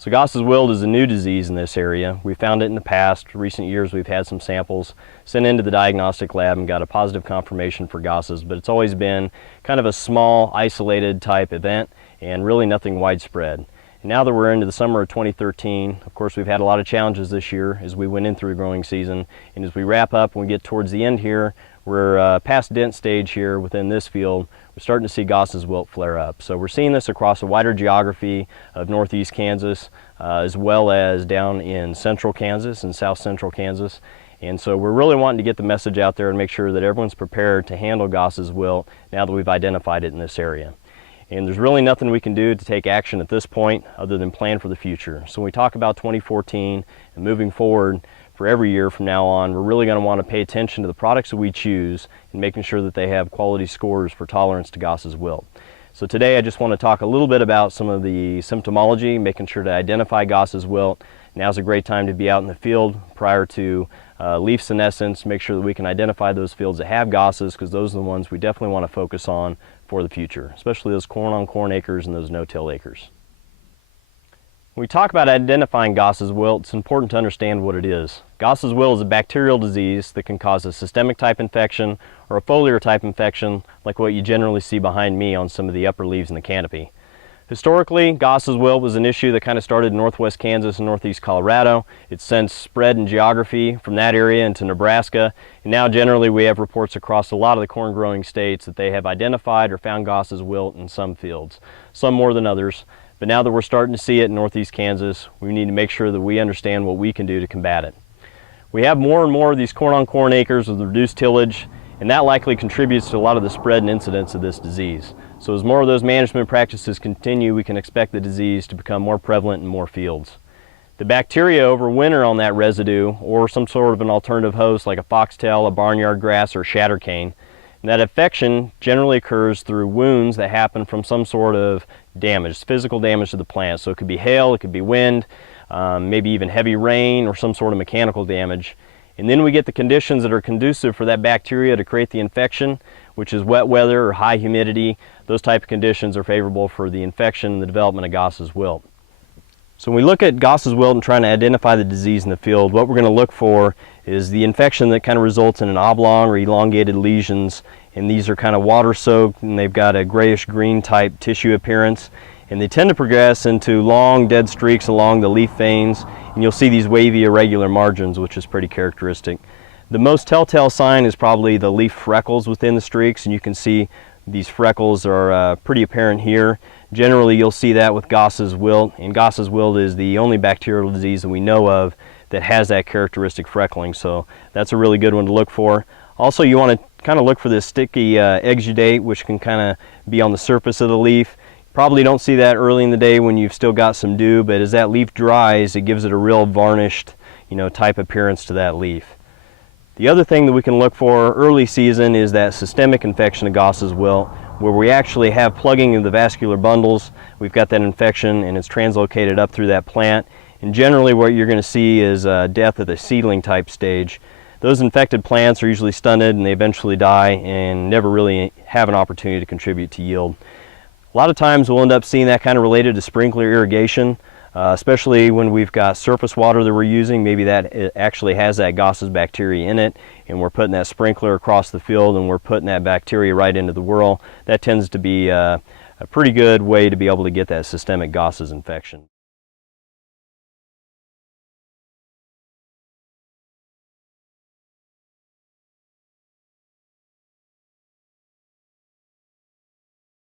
So Goss'sWilt is a new disease in this area. We found it in the past. Recent years we've had some samples sent into the diagnostic lab and got a positive confirmation for Goss's, but it's always been kind of a small, isolated type event and really nothing widespread. And now that we're into the summer of 2013, of course we've had a lot of challenges this year as we went in through growing season, and as we wrap up and we get towards the end here, we're past dent stage here within this field. We're starting to see Goss'sWilt flare up. So we're seeing this across a wider geography of northeast Kansas, as well as down in central Kansas and south central Kansas. And so we're really wanting to get the message out there and make sure that everyone's prepared to handle Goss'sWilt now that we've identified it in this area. And there's really nothing we can do to take action at this point other than plan for the future. So when we talk about 2014 and moving forward for every year from now on, we're really going to want to pay attention to the products that we choose and making sure that they have quality scores for tolerance to Goss'sWilt. So today I just want to talk a little bit about some of the symptomology, making sure to identify Goss'sWilt. Now's a great time to be out in the field prior to leaf senescence, make sure that we can identify those fields that have Goss's, because those are the ones we definitely want to focus on for the future, especially those corn-on-corn acres and those no-till acres. When we talk about identifying Goss'sWilt, it's important to understand what it is. Goss'sWilt is a bacterial disease that can cause a systemic type infection or a foliar type infection like what you generally see behind me on some of the upper leaves in the canopy. Historically, Goss'sWilt was an issue that kind of started in northwest Kansas and northeast Colorado. It's since spread in geography from that area into Nebraska, and now generally we have reports across a lot of the corn growing states that they have identified or found Goss'sWilt in some fields, some more than others. But now that we're starting to see it in northeast Kansas, we need to make sure that we understand what we can do to combat it. We have more and more of these corn-on-corn acres with reduced tillage, and that likely contributes to a lot of the spread and incidence of this disease. So as more of those management practices continue, we can expect the disease to become more prevalent in more fields. The bacteria overwinter on that residue, or some sort of an alternative host like a foxtail, a barnyard grass, or shattercane. And that infection generally occurs through wounds that happen from some sort of damage, physical damage to the plant. So it could be hail, it could be wind, maybe even heavy rain, or some sort of mechanical damage. And then we get the conditions that are conducive for that bacteria to create the infection, which is wet weather or high humidity. Those type of conditions are favorable for the infection and the development of Goss'sWilt. So when we look at Goss'sWilt and trying to identify the disease in the field, what we're going to look for is the infection that kind of results in an oblong or elongated lesions, and these are kind of water soaked and they've got a grayish green type tissue appearance, and they tend to progress into long dead streaks along the leaf veins, and you'll see these wavy irregular margins, which is pretty characteristic. The most telltale sign is probably the leaf freckles within the streaks, and you can see these freckles are pretty apparent here. Generally you'll see that with Goss'sWilt, and Goss'sWilt is the only bacterial disease that we know of that has that characteristic freckling, so that's a really good one to look for. Also, you want to kind of look for this sticky exudate, which can kind of be on the surface of the leaf. Probably don't see that early in the day when you've still got some dew, but as that leaf dries, it gives it a real varnished, type appearance to that leaf. The other thing that we can look for early season is that systemic infection of Goss'sWilt, where we actually have plugging of the vascular bundles. We've got that infection and it's translocated up through that plant. And generally what you're going to see is death at the seedling type stage. Those infected plants are usually stunted and they eventually die and never really have an opportunity to contribute to yield. A lot of times we'll end up seeing that kind of related to sprinkler irrigation, especially when we've got surface water that we're using. Maybe that it actually has that Goss's bacteria in it, and we're putting that sprinkler across the field and we're putting that bacteria right into the whirl. That tends to be a pretty good way to be able to get that systemic Goss's infection.